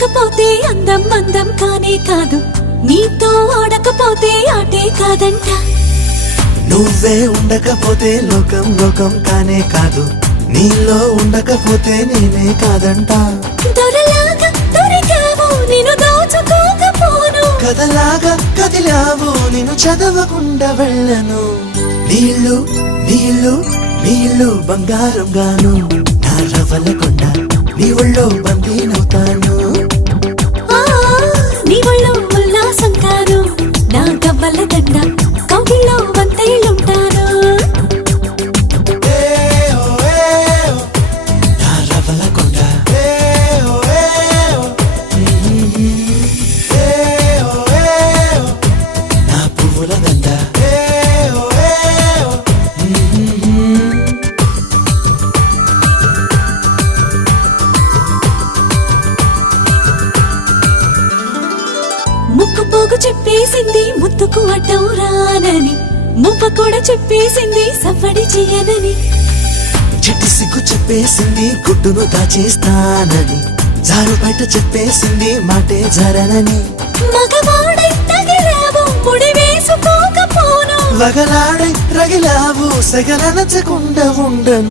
ఉండకపోతే అందం అందం కానే కాదు, నీతో ఆడకపోతే ఆటే కాదంట. నువ్వే ఉండకపోతే లోకం లోకం కానే కాదు, నీలో ఉండకపోతే నేనే కాదంట. దొరలాగా దొరికావు నిన్ను దోచుకోకపోను, కథలాగా కదిలావు నిన్ను చదవకుండా వెళ్ళను. నీళ్ళు నీళ్ళు నీళ్ళు బంగారం గాను, నా రవ్వలకొండ నీ ఒళ్ళో బందీనవుతాను. నీ ఒళ్ళో ఉల్లాసం కాను, నా గవ్వల దండ కౌగిల్లో వందేళ్ళుంటాను. నా రవ్వలకొండ నా పువ్వుల దండ. ముక్కు పోగు చెప్పేసింది ముత్తుకు అడ్డం రానని, ముప్ప కూడా చెప్పేసింది సవ్వడి చేయనని. చిట్టి సిగ్గు చెప్పేసింది గుడ్డును దాచేస్తానని, జారు బయట చెప్పేసింది మాటే జరనని. మగవాడై తగిలావు ముడి వేసుకోకపోను, వగలాడై రగిలావు సగల నచ్చకుండా ఉండను.